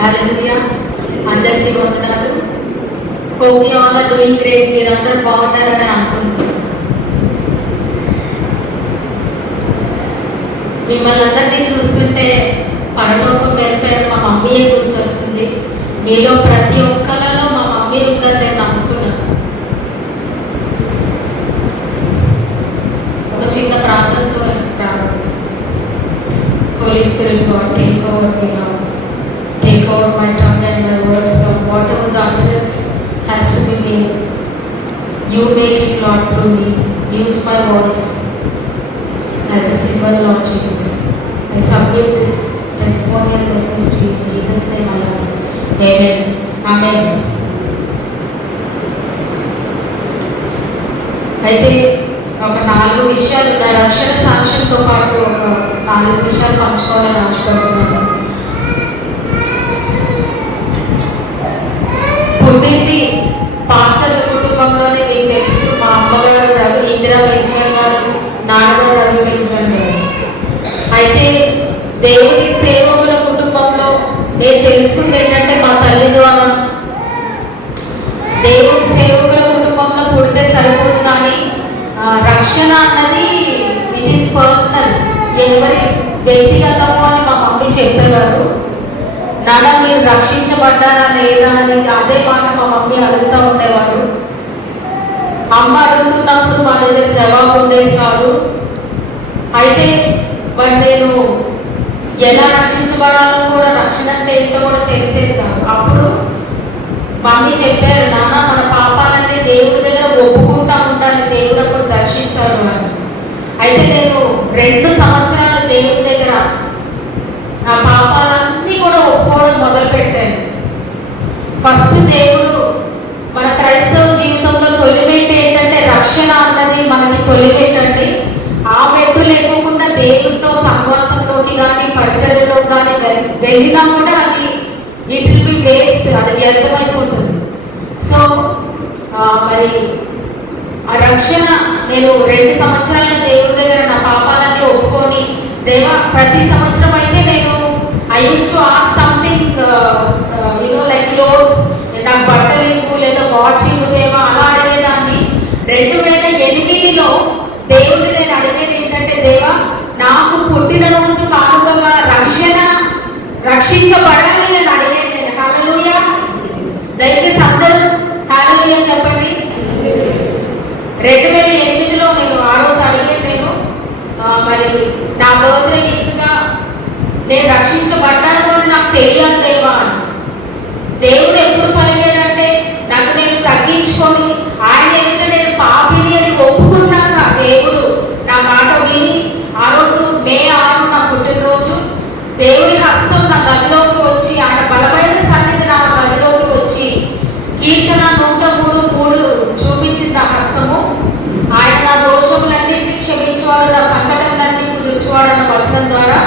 హల్లెలూయా. అందరికీ వందనాలు. Hope you all are doing great. మీరందరూ బాగున్నారని అనుకుంటున్నాను. మిమ్మల్ని అందరినీ చూస్తుంటే పరలోకం వెళ్ళిపోయారు మా మమ్మీయే గుర్తొస్తుంది. మీలో ప్రతి ఒక్కరిలో మా మమ్మీ ఉందని నేను నమ్ముతున్నాను. ఒక చిన్న ప్రార్థనతో ప్రారంభిస్తాను. Holy Spirit God, take over me now. Take over my tongue and my words, Lord. Whatever the utterance has to be made, you make it, Lord, through me. Use my voice as a symbol, Lord Jesus. I submit this testimonial message to you. In Jesus' name I ask. Amen. Amen. అయితే ఒక 4 విషయాలు నా రక్షణ సాక్ష్యంతో పాటు ఒక 4 విషయాలు పంచుకోవాలని ఆశపడుతున్నాను. పుట్టింది పాస్టర్ కుటుంబంలోనే. మీకు తెలుసు, మా అమ్మగారు ఇందిరా బెంజమిన్ గారు, నాన్నగారు రవి బెంజమిన్ గారు. అయితే దేవుని సేవకుల కుటుంబంలో నేను తెలుసుకుంది ఏంటంటే మా తల్లి ద్వారా దేవుని సేవకుల కుటుంబంలో పుడితే సరిపోదు, కానీ రక్షణ అన్నది ఇట్ ఈస్ పర్సనల్, ఎవరి వ్యక్తిగతము అని మా మమ్మీ చెప్పేవారు. నాన్న మీరు రక్షించబడ్డారా లేదా అని అదే మాట మా మమ్మీ అడుగుతూ ఉండేవారు. అమ్మ అడుగుతున్నప్పుడు మా దగ్గర జవాబు ఉండేది కాదు. అయితే మరి నేను ఎలా రక్షించబడాలో కూడా, రక్షణ అంటే ఏంటో కూడా తెలిసేది కాదు. అప్పుడు మమ్మీ చెప్పారు, నాన్న మన పాపాలన్నీ దేవుడి దగ్గర ఒప్పుకుంటా ఉండాలి, దేవుడు అప్పుడు దర్శిస్తాడు అని. అయితే నేను 2 సంవత్సరాలు దేవుడి దగ్గర నా పాపాలన్నీ కూడా ఒప్పుకోవడం మొదలుపెట్టాను. ఫస్ట్ దేవుడు మన క్రైస్తవ జీవితంలో తొలిమెట్టు ఏంటంటే రక్షణ అన్నది మనకి తొలిమెట్టండి. ఆ మెట్టు లేకుండా దేవుడితో సహవాసంలోకి కానీ పరిచర్యలోకి కానీ వెళ్ళినా కూడా అది ఇట్ విల్ బి వేస్ట్, అది వ్యర్థమైపోతుంది. సో మరి ఆ రక్షణ నేను 2 సంవత్సరాలుగా దేవుడి దగ్గర నా పాపాలన్నీ ఒప్పుకొని, దేవా ప్రతి సంవత్సరం అయితే నేను I use to ask something like clothes, నాకు బట్టలు ఇవ్వు లేదా వాచ్ ఇవ్వు దేవా అలా అడిగేదాన్ని. 2008లో దేవుడిని నేను అడిగేది ఏంటంటే, దేవా నాకు పుట్టినరోజు కానుకగా రక్షించబడాలి అని అడిగేది నేను. హల్లెలూయా. దయచేసి అందరూ హల్లెలూయా చెప్పండి. 2008లో నేను ఆ రోజు అడిగేది నేను మరి నా బర్త్డే గిఫ్ట్గా నేను రక్షించబడ్డాను అని నాకు తెలియాలి దేవా అని. దేవుడు ఎప్పుడు పలికాడంటే నన్ను నేను తగ్గించుకొని ఆయన ఎదుట నేను పాపిని అని ఒప్పుకున్నాను. ఆ దేవుడు నా మాట విని ఆ రోజు మే 6 నా పుట్టినరోజు దేవుడి హస్తం నా గదిలోకి వచ్చి, ఆయన బలమైన సన్నిధి నా గదిలోకి వచ్చి కీర్తన 103:3 చూపించింది ఆ హస్తము. ఆయన నా దోషములన్నింటినీ క్షమించేవాడు, నా సంకటములన్నీ కుదుర్చేవాడు అన్న వచనం ద్వారా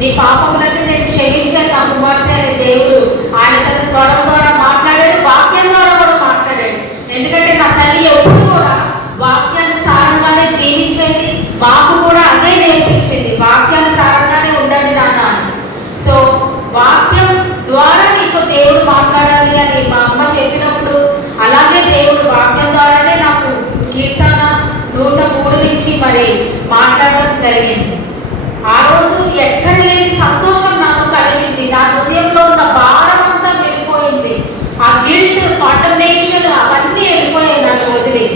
నీ పాపములన్నీ నేను క్షమించాను నా కుమార్తె అనే దేవుడు ఆయన తన స్వరం ద్వారా మాట్లాడాడు, వాక్యం ద్వారా కూడా మాట్లాడాడు. ఎందుకంటే నా తల్లి ఎప్పుడు కూడా వాక్యానుసారంగానే జీవించేది, మాకు కూడా అదే నేర్పించింది, వాక్యానుసారంగానే ఉండండి నాన్న అని. సో వాక్యం ద్వారా నీకు దేవుడు మాట్లాడాలి అని మా అమ్మ చెప్పినప్పుడు అలాగే దేవుడు వాక్యం ద్వారానే నాకు కీర్తన 103 నుంచి మరి మాట్లాడడం జరిగింది. ఆ రోజు ఎక్కడ లేని సంతోషం నాకు కలిగింది. నా హృదయంలో ఉన్న భారం అంతా వెళ్ళిపోయింది. ఆ గిల్ట్, కాండమ్నేషన్ అవన్నీ వెళ్ళిపోయాయి నన్ను వదిలి.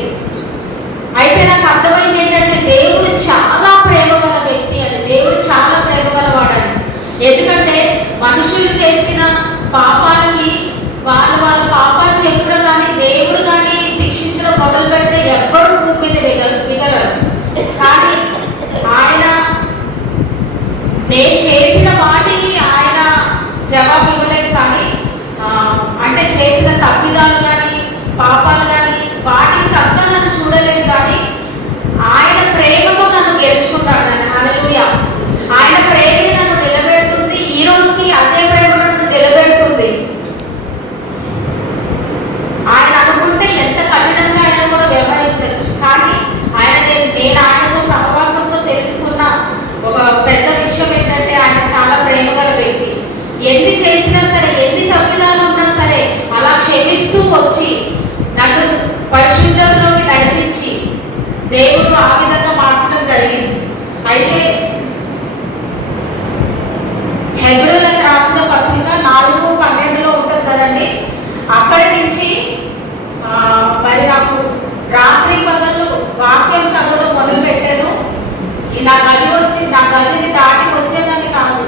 అయితే నాకు అర్థమైంది ఏంటంటే దేవుడు చాలా ప్రేమ గల వ్యక్తి అని, దేవుడు చాలా ప్రేమ గలవాడని. ఎందుకంటే మనుషులు చేసిన పాపాలకి వాళ్ళ పాపాలు చెప్పడం కానీ దేవుడు కానీ శిక్షించడం మొదలు పెడితే ఎవ్వరూ భూమి మీద మిగలరు. కానీ ఆయన నేను చేసిన వాటికి ఆయన జవాబు ఇవ్వలేదు. కానీ అంటే చేసిన తప్పిదాలు కానీ పాపాలు కానీ వాటికి తగ్గ నన్ను చూడలేదు. కానీ ఆయన ప్రేమతో నన్ను గెలుచుకుంటాడు. హల్లెలూయా. ఆయన ప్రేమే నన్ను నిలబెడుతుంది. ఈ రోజుకి అదే ప్రేమ నన్ను నిలబెడుతుంది. ఆయన అనుకుంటే ఎంత కఠినంగా ఆయన కూడా వ్యవహరించవచ్చు. కానీ నేను ఆయనతో సహవాసంతో తెలుసుకున్న ఒక పెద్ద విషయం ఏంటంటే ఆయన చాలా ప్రేమ గల వ్యక్తి. ఎన్ని చేసినా సరే, ఎన్ని దేవుడు ఆ విధంగా మార్చడం జరిగింది. అయితే హెబ్రీయులకు రాసిన పత్రిక 4:12 ఉంటుంది కదండి. అక్కడి నుంచి మరి నాకు రాత్రి పగలు వాక్యం చదవడం మొదలు పెట్టాను. నా గదిని దాటి వచ్చేదాన్ని కాదు.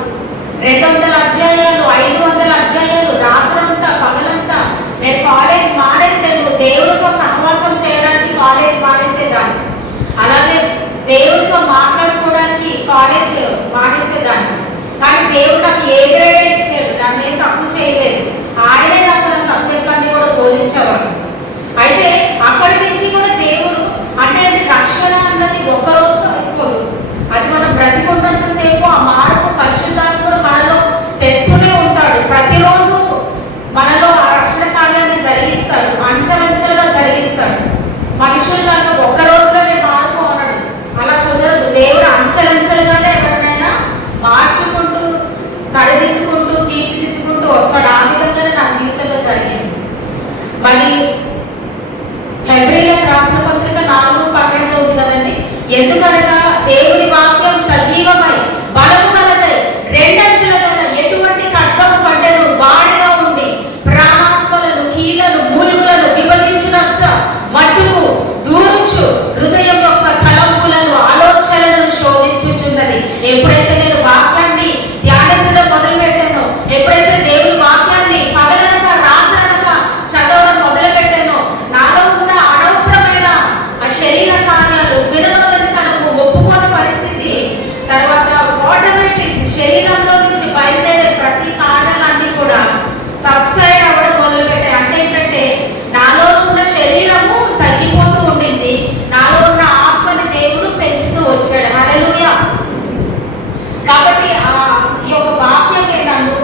200 అధ్యాయాలు 500 అధ్యాయాలు రాత్రంతా పగలంతా నేను కాలేజ్ మానేసాను. దేవుడితో సహవాసం చేయడానికి కాలేజ్ మానేసేదాన్ని, అలాగే దేవుడితో మాట్లాడుకోవడానికి కాలేజ్ మానేసేదాన్ని. కానీ దేవుడు నాకు ఏ గ్రేడే ఇచ్చాడు, నన్ను ఏం తప్పు చేయలేదు. ఆయనే నాకు నా సబ్జెక్టులన్నీ కూడా బోధించేవాడు. అయితే అక్కడి నుంచి కూడా దేవుడు అంటే రక్షణ అన్నది ఒక్క రోజుతో అయిపోదు. అది మనం బ్రతికున్నంత సేపు ఆ మార్పు పరిశుద్ధాత్ముడు మనలో తెస్తూనే ఉంటాడు. ప్రతిరోజు మనలో ఆ రక్షణ కార్యాన్ని జరిగిస్తాడు, అంచెలంచెలుగా జరిగిస్తాడు. మనుషుల్లాగా ఒక్క రోజులోనే మార్పు అనడు, అలా కుదరదు. దేవుడు అంచెలంచెలుగానే ఎవరినైనా మార్చుకుంటూ సరిదిద్దుకుంటూ తీర్చిదిద్దుకుంటూ వస్తాడు. ఆ విధంగానే నా జీవితంలో జరిగింది. మరి హెబ్రీయులకు రాసిన పత్రిక 4:12 ఉంది కదండి. ఎందుకనగా దేవుని వాక్యం సజీవమై బలము గలదై రెండంచుల గల ఎటువంటి ఖడ్గము కంటెను వాడిగా ఉండి ప్రాణాత్మలను కీళ్లను మూలుగులను విభజించినంత మట్టుకు దూరించు హృదయం యొక్క తలంపులను ఆలోచనలను శోధించుచున్నది. ఎప్పుడైతే నేను వాక్యాన్ని ధ్యానించడం మొదలు పెట్టానో, ఎప్పుడైతే దేవుని వాక్యాన్ని పగలనక రాత్రనక చదవడం మొదలు పెట్టానో, నాలో ఉన్న అనవసరమైన ఆ శరీర కార్యాలు వినడానికి తనకు ఒప్పుకోని పరిస్థితి, తర్వాత ఆటోమేటిక్ శరీరంలో నుంచి బయలుదేరే ప్రతి కార్యాలన్నీ కూడా సబ్సైడ్ అవ్వడం మొదలు పెట్టాయి. అంటే ఏంటంటే నాలో ఉన్న శరీరము తగ్గిపోతూ ఉండింది, నాలో ఉన్న ఆత్మని దేవుడు పెంచుతూ వచ్చాడు. హల్లెలూయా. కాబట్టి ఈ యొక్క వాక్యమే నన్ను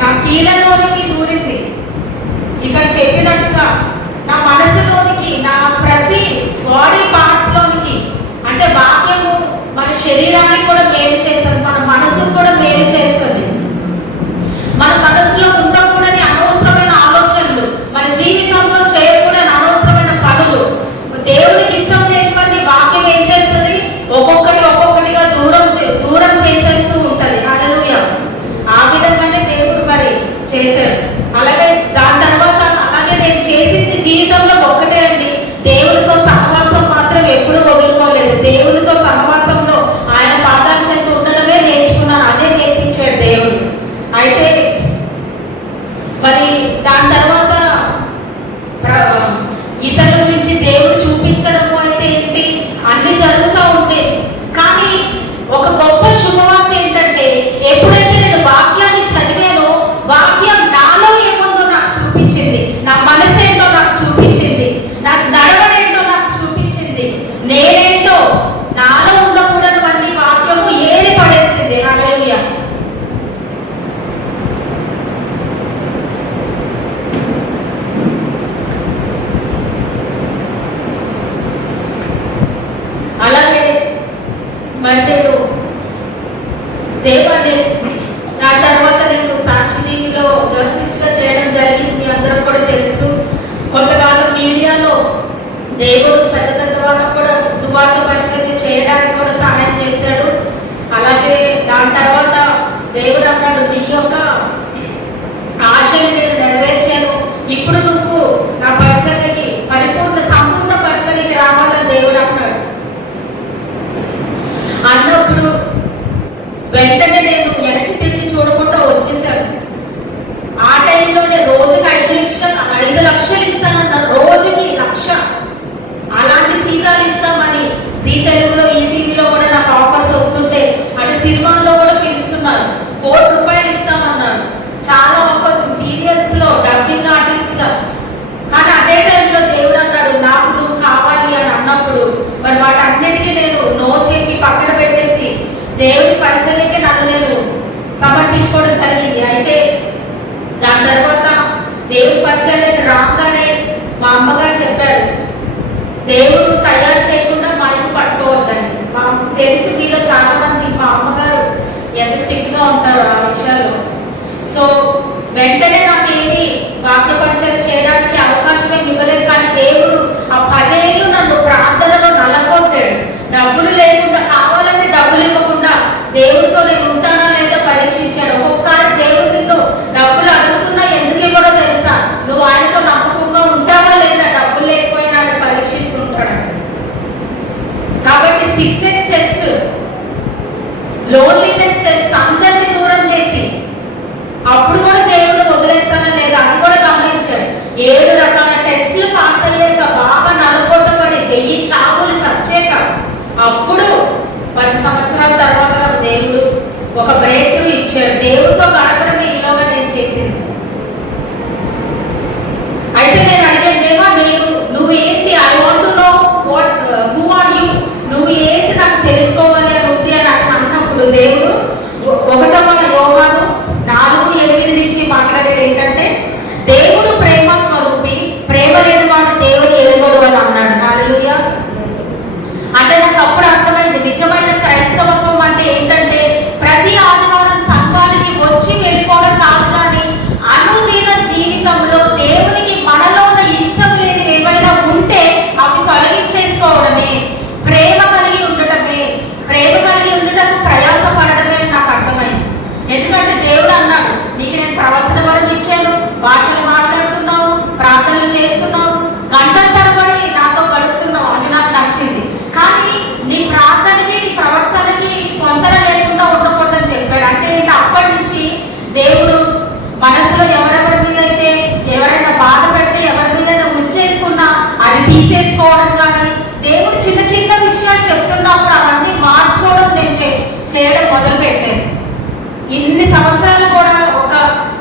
నా కీళ్ళలోనికి దూరింది. ఇక్కడ చెప్పినట్టుగా నా మనసులోనికి, నా ప్రతి బాడీ పార్ట్స్ లోనికి, అంటే వాక్యము మన శరీరానికి కూడా మేలు చేస్తుంది, మన మనసుకు కూడా మేలు చేస్తుంది. మన మనసులో ఉండకూడని అనవసరమైన ఆలోచనలు, మన జీవితంలో చేయకూడని అనవసరమైన పనులు, దేవుడికి ఇష్టం లేనివన్నీ వాక్యం ఏం చేస్తుంది, ఒక్కొక్కటిగా దూరం చేసేస్తూ ఉంటది. హల్లెలూయా. ఆ విధంగానే దేవుడు మరి చేశాడు. అలాగే దాని తర్వాత అలాగే నేను చేసింది జీవితంలో ఒక్కటే అండి, దేవుడితో సహవాసం మాత్రం ఎప్పుడూ వదులుకోలేదు. దేవుడితో సహవాసంలో ఆయన పాదాల చెంత ఉండడమే నేర్చుకున్నాను, అదే నేర్పించాడు దేవుడు. అయితే మరి దాని తర్వాత ఇతరుల గురించి దేవుడు చూపించడము అయితే ఏంటి, అన్ని జరుగుతూ ఉంటే, కానీ ఒక గొప్ప శుభవార్త ఏంటంటే ఎప్పుడైతే నేను వాక్యాన్ని చదివానో, వాక్యం నాలో ఏముందో నాకు చూపించింది, నా మనసు ఏంటో నాకు చూపించింది, నాకు నడవడేంటో నాకు చూపించింది, నేనేంటో నాలో ఉండకూడనివన్నీ వాక్యము ఏరి పడేసింది. హల్లెలూయా. అలాగే మరి నేను దేవాన్ని నా తర్వాత నేను సాక్షి టీవీలో జర్నలిస్ట్గా చేయడం జరిగింది. మీ అందరూ కూడా తెలుసు. కొంతకాలం మీడియాలో దేవుడు పెద్ద పెద్ద వాళ్ళకు కూడా సువార్త పరిచయం చేయడానికి కూడా సహాయం చేశాడు. అలాగే దాని తర్వాత దేవుడు అన్నాడు, నీ యొక్క ఆశని నేను నెరవేర్చాను, ఇప్పుడు నువ్వు నా పరిచర్యకి సంపూర్ణ పరిచర్యకి రావాలని దేవుడు అన్నాడు. అన్నప్పుడు వెంటనే నేను వెనక్కి తిరిగి చూడకుండా వచ్చేసాను. ఆ టైంలోనే రోజుకి 5 లక్షలు ఇస్తానన్నారు, రోజుకి 1 లక్ష. అలాంటి జీతాలు ఇస్తామని జీ తెలుగులో, ఈటీవీలో కూడా నాకు ఆఫర్స్ వస్తుంటే, అంటే సినిమాల్లో కూడా పిలుస్తున్నారు, ₹1,00,00,000 ఇస్తామన్నారు. చాలా ఆఫర్స్, సీరియల్స్ లో డబ్బింగ్ ఆర్టిస్ట్ గా. కానీ అదే టైంలో దేవుడు అన్నాడు, నాకు నువ్వు కావాలి అని అన్నప్పుడు మరి వాటన్నిటికీ నేను నో చెప్పి పక్కన పెట్టేసి దేవుడి పరిచర్యకి నన్ను నేను సమర్పించుకోవడం జరిగింది. అయితే దాని తర్వాత దేవుడి పరిచర్యకి రాగానే మా అమ్మగారు చెప్పారు, దేవుడు తయారు చేయకుండా మైకు పట్టుకోవద్దని. తెలుసు మీలో చాలా మంది మా అమ్మగారు ఎంత స్ట్రిక్ట్ గా ఉంటారు ఆ విషయాల్లో. సో వెంటనే నాకు ఏమి సిక్నెస్ టెస్ట్, లోన్లీనెస్ టెస్ట్ అందరినీ దూరం చేసి అప్పుడు కూడా దేవుడు వదిలేస్తానని లేదు, అది కూడా గమనించాడు. 7 రకాల టెస్టులు పాస్ అయ్యాక బాగా నలుగొట్టబడి 1000 చావులు చచ్చాక అప్పుడు 10 సంవత్సరాల తర్వాత దేవుడు ఒక బ్రేక్ త్రూ ఇచ్చాడు. దేవుడితో గడపడమే ఈలోగా నేను చేసింది. అయితే నేను అడిగాను, దేవా నువ్వు ఏంటి, I want to know what who are you, నువ్వు ఏంటి నాకు తెలుసుకోవాలి అని ఉంది అని అన్నప్పుడు దేవుడు 1వ యోహాను 4:8 నుంచి మాట్లాడేది ఏంటంటే, దేవుడు ప్రేమ స్వరూపి, ప్రేమ లేని వాడు దేవుని ఎరుగడు అని అన్నాడు. హల్లెలూయా. అంటే నాకు అప్పుడు అర్థమైంది, నిజమైన క్రైస్తవత్వం అంటే ఏంటంటే ప్రతి ఆదివారం సంఘానికి వచ్చి వెళ్ళిపోవడం కాదు, కానీ అనుదిన జీవితంలో దేవునికి మనలోన ఇష్టం లేని ఏమైనా ఉంటే అవి తొలగించేసుకోవడమే, ప్రేమ కలిగి ఉండటమే, ప్రేమ కలిగి ఉండటకు ప్రయాస పడడమే నాకు అర్థమైంది. ఎందుకంటే దేవుడు అన్నాడు, నీకు నేను ప్రవచన వరం ఇచ్చాను, భాషలు మాట్లాడుతున్నావు, ప్రార్థనలు చేస్తున్నావు, గంటల తరబడి నాతో గడుపుతున్నావు, అది నాకు నచ్చింది. కానీ నీ ప్రార్థనకి నీ ప్రవర్తనకి పొందన లేకుండా ఉండకూడదని చెప్పాడు. అంటే అప్పటి నుంచి దేవుడు మనసులో ఎవరెవరి మీద అయితే ఎవరైనా బాధ పెడితే ఎవరి మీద ఉంచేసుకున్నా అది తీసేసుకోవడం, కానీ దేవుడు చిన్న చిన్న విషయాలు చెప్తున్నప్పుడు అవన్నీ మార్చుకోవడం నేను చేయడం మొదలు పెట్టాను. ఇన్ని సంవత్సరాలు కూడా ఒక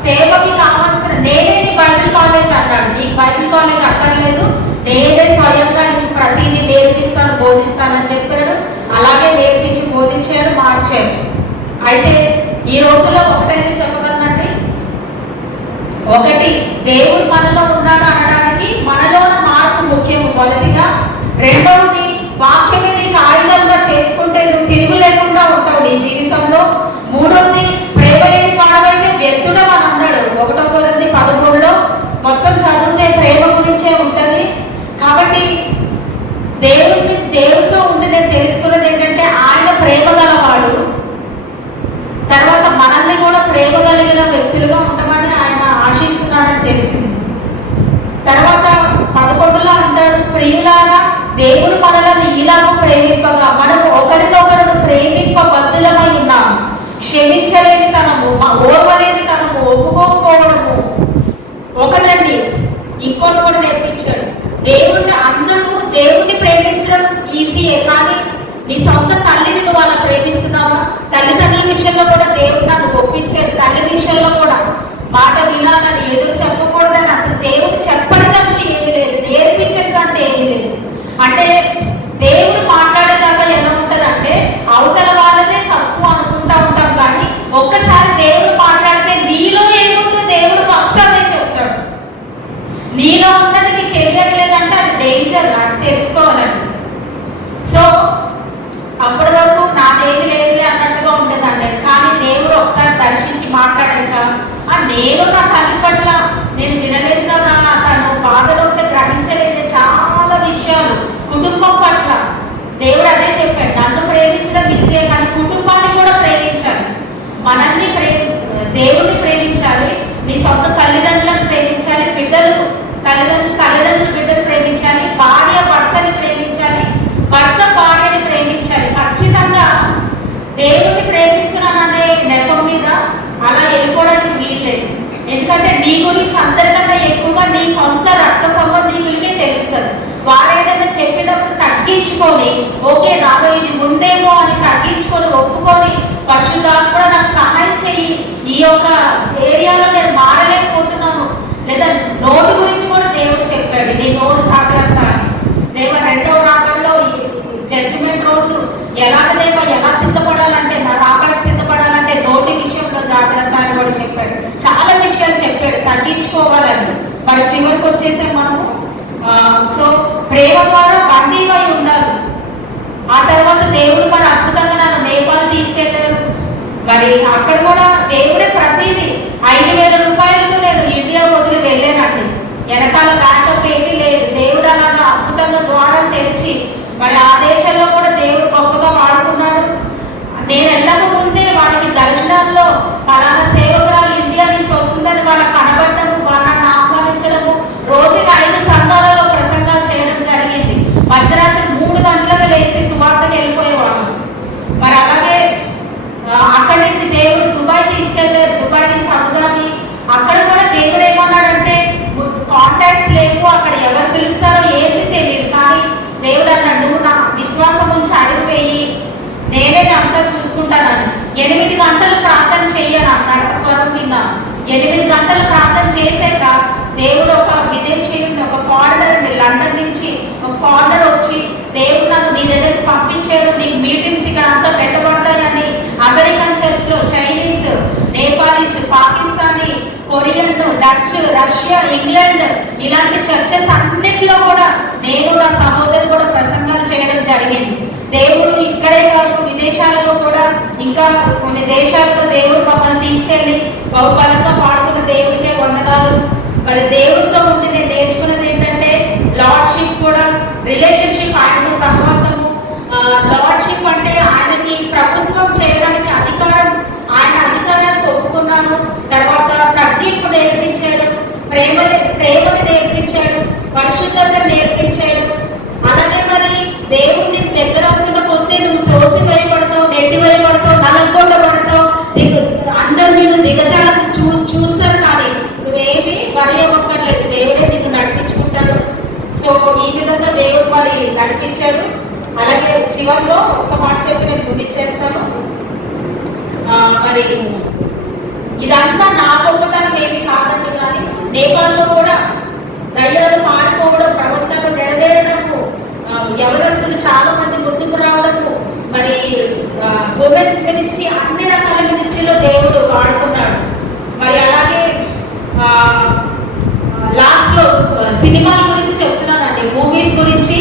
సేవకి కావాల్సిన నేనే నీ బైబిల్ కాలేజ్ అన్నాడు, నీకు బైబిల్ కాలేజ్ అక్కర్లేదు, నేనే స్వయంగా నీకు ప్రతిదీ నేర్పిస్తాను, బోధిస్తానని చెప్పాడు. అలాగే నేర్పించి బోధించాడు, మార్చాడు. అయితే ఈ రోజుల్లో ఒకటైతే చెప్పగలనండి, ఒకటి దేవుడు మనలో ఉన్నాడు అనడానికి మనలోన మార్పు ముఖ్యము మొదటిగా. రెండవది, వాక్యమే నీకు ఆయుధంగా చేసుకుంటే నువ్వు తిరుగు లేకుండా ఉంటావు నీ జీవితంలో. మూడవది, ప్రేమ లేని వాడవైతే వ్యక్తుడవు అని అన్నాడు 1 కొరింథీ 13లో. మొత్తం చదివితే ప్రేమ గురించే ఉంటది. కాబట్టి దేవుడితో ఉండి నేను తెలుసుకున్నది ఏంటంటే ఆయన ప్రేమ గలవాడు, తర్వాత మనల్ని కూడా ప్రేమ కలిగిన వ్యక్తులుగా ఉంటామని ఆయన ఆశిస్తున్నాడని తెలిసింది. తర్వాత 11లో అంటాడు, ప్రియులారా దేవుడు మనల్ని ఇలాగ ప్రేమింపగా మనము ఒకరినొకరు ప్రేమింపబద్ధులమై ఉన్నాము. క్షమించలేని తనము, ఓర్వలేని తనము, ఒప్పుకోకపోవడము ఒకటండి. ఇంకోటి కూడా నేర్పించాడు, దేవుణ్ణి ప్రేమించడం ఈజీయే, కానీ నీ సొంత తల్లిని నువ్వు అలా ప్రేమిస్తున్నావా? తల్లిదండ్రుల విషయంలో కూడా దేవుడు నన్ను ఒప్పించాడు. తల్లి విషయంలో కూడా మాట వినాలని, ఎదురు చెప్పకూడదని అసలు దేవుడు చెప్పడంటూ ఏమీ లేదు, నేర్పించడంటే ఏమీ లేదు. అంటే దేవుడు మాట్లాడేదాకా ఎలా ఉంటదంటే అవతల వాళ్ళదే తప్పు అనుకుంటా ఉంటాం, కానీ ఒక్కసారి దేవుడు మాట్లాడితే నీలో ఏముందో దేవుడు ఫస్ట్ అదే చెప్తాడు. నీలో ఉన్నది నీకు తెలియట్లేదంటే అది డేంజర్, అది తెలుసుకోవాలండి. సో అప్పటి వరకు నాదేమి లేదు అన్నట్టుగా ఉండేదండి. కానీ దేవుడు ఒకసారి దర్శించి మాట్లాడాక నేను నా తల్లి పట్ల నేను వినలేదు కదా, తను బాధలో ఉంటే గ్రహించలేదు చాలా విషయాలు. కుటుంబం పట్ల దేవుడు అదే చెప్పాడు, నన్ను ప్రేమించడం ఈజీయే, కానీ కుటుంబాన్ని కూడా ప్రేమించాలి. మనల్ని దేవుడిని ప్రేమించాలి, నీ సొంత తల్లిదండ్రులను ప్రేమించాలి, తల్లిదండ్రులు బిడ్డలు ప్రేమించాలి, భార్య భర్తని ప్రేమించాలి, భర్త భార్యని ప్రేమించాలి. ఖచ్చితంగా దేవుడిని ప్రేమిస్తున్నాననే నెపం మీద అలా వెళ్ళిపోవడానికి వీల్లేదు. ఎందుకంటే నీ గురించి అందరికన్నా ఎక్కువగా నీ సొంత రక్త సంబంధికులకే తెలుస్తుంది. వారేదైనా చెప్పినప్పుడు తగ్గించుకొని, ఓకే నాలో ఇది ఉందేమో అని తగ్గించుకొని ఒప్పుకొని, పరిశుద్ధాత్మ నాకు సహాయం చెయ్యి, ఈ యొక్క ఏరియాలో నేను మారలేకపోతున్నాను, లేదా నోటు గురించి కూడా దేవుడు చెప్పాడు, నీ నోటు జాగ్రత్త అని. దేవ 2వ రాకడలో జడ్జిమెంట్ రోజు ఎలా సిద్ధపడాలంటే, నా రాకడకు సిద్ధపడాలంటే నోటి విషయంలో జాగ్రత్త అని కూడా చెప్పాడు. చాలా విషయాలు చెప్పాడు తగ్గించుకోవాలని. మరి చివరికి వచ్చేసే మనము సో ప్రేమ ద్వారా బందీవై ఉండాలి. ఆ తర్వాత దేవుడు మరి అద్భుతంగా నన్ను నేపాల్ తీసుకెళ్లారు. మరి అక్కడ కూడా దేవుడే ప్రతిదీ 5,000 రూపాయలతో నేను ఇండియా వదిలి వెళ్ళానండి. వెనకాల బ్యాకప్ ఏమీ లేదు. దేవుడు అలాగా అద్భుతంగా ద్వారం తెరిచి మరి ఆ దేశంలో కూడా దేవుడు గొప్పగా వాడుకున్నాడు. నేను వెళ్ళక ముందే వాడికి దర్శనాల్లో పలానా సేవకురాలు ఇండియా నుంచి వస్తుందని వాళ్ళకి కనబడటము, వాళ్ళని ఆహ్వానించడము, రోజుకి 5 సంఘాలలో ప్రసంగాలు చేయడం జరిగింది. మధ్యరాత్రి 3 గంటలకు లేచి సువార్తకి వెళ్ళిపోయారు. 8 గంటలు ప్రార్థన చెయ్యను అన్నాడు. స్వరం విన్నాను. 8 గంటలు ప్రార్థన చేశాక దేవుడు ఒక విదేశీయుడిని, ఒక ఫారినర్, లండన్ నుంచి ఒక ఫారినర్ వచ్చి దేవుడు నన్ను నీ దగ్గరికి పంపించాడు, నీకు మీటింగ్స్ ఇక్కడ అంతా పెట్టబడతాయని అమెరికన్ చర్చ్ లో Chinese, Nepalese, Pakistani, Korean, Dutch, Russia, England ఇలాంటి చర్చెస్ అన్నిటిలో కూడా నేను నా సహోదరు కూడా ప్రసంగాలు చేయడం జరిగింది. దేవుడు ఇక్కడే కాదు విదేశాలలో కూడా ఇంకా కొన్ని దేశాలలో దేవుడు మమ్మల్ని తీసుకెళ్ళి బహుబలంగా పాడుకున్న దేవుడికే వందనాలు. మరి దేవుడితో ఉండి నేను నేర్చుకున్నది ఏంటంటే లార్డ్షిప్ కూడా, రిలేషన్షిప్, ఆయనతో సహవాసము. లార్డ్షిప్ అంటే ఆయనకి ప్రభుత్వం చేయడానికి అధికారం, ఆయన అధికారానికి ఒప్పుకున్నాను. తర్వాత తగ్గింపు నేర్పించాడు, ప్రేమని నేర్పించాడు, పరిశుద్ధత నేర్పించాడు. అలాగే మరి దేవుడిని దగ్గర అవుతున్న కొద్ది నువ్వు త్రోసి వేయబడతావు, నెట్టి వేయబడతావు, నలగొండబడతావు, నీకు అందరు నిన్ను దిగజాలని చూస్తారు, కానీ నువ్వేమి వరి అవ్వక్కర్లేదు, దేవుడే నిన్ను నడిపించుకుంటాడు. సో ఈ విధంగా దేవుడు మరి నడిపించాడు. అలాగే చివరిలో ఒక మాట చెప్పి నేను ముగించేస్తాను. మరి ఇదంతా నా గొప్పతనం ఏమి కాదండి, కానీ నేపాల్లో కూడా దయ్యాలు మారిపోవడం, ప్రవచనాలు నెరవేరడము, యవనస్తులు చాలా మంది ముందుకు రావడము, మరి ఉమెన్స్ మినిస్ట్రీ, అన్ని రకాల మినిస్ట్రీలో దేవుడు వాడుకున్నాడు. మరి అలాగే లాస్ట్ లో సినిమాల గురించి చెప్తున్నానండి, మూవీస్ గురించి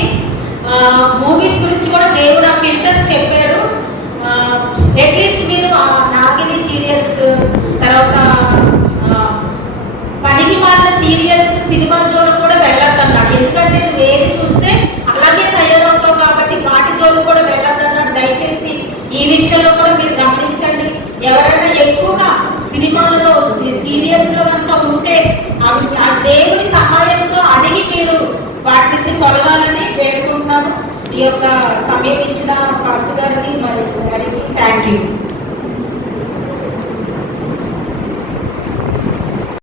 కూడా దేవుడు ఆ ఫిల్టర్స్ చెప్పాడు. అట్లీస్ట్ మీరు నాగిని సీరియల్స్, తర్వాత పనికి మారిన సీరియల్స్, సినిమా జోలు కూడా వెళ్ళొద్దన్నాడు. ఎందుకంటే నువ్వు ఏది చూస్తే అలాగే తయారవుతావు కాబట్టి వాటి జోలు కూడా వెళ్ళొద్దన్నాడు. దయచేసి ఈ విషయంలో కూడా మీరు గమనించండి. ఎవరైనా ఎక్కువగా సినిమాల్లో, సీరియల్స్ లో కనుక ఉంటే అవి ఆ దేవుని సహాయంతో అడిగి మీరు వాటి నుంచి తొలగాలని వేడుకుంటున్నాను. ఈ యొక్క సమయం ఇచ్చిన పాస్టర్ గారిని మరి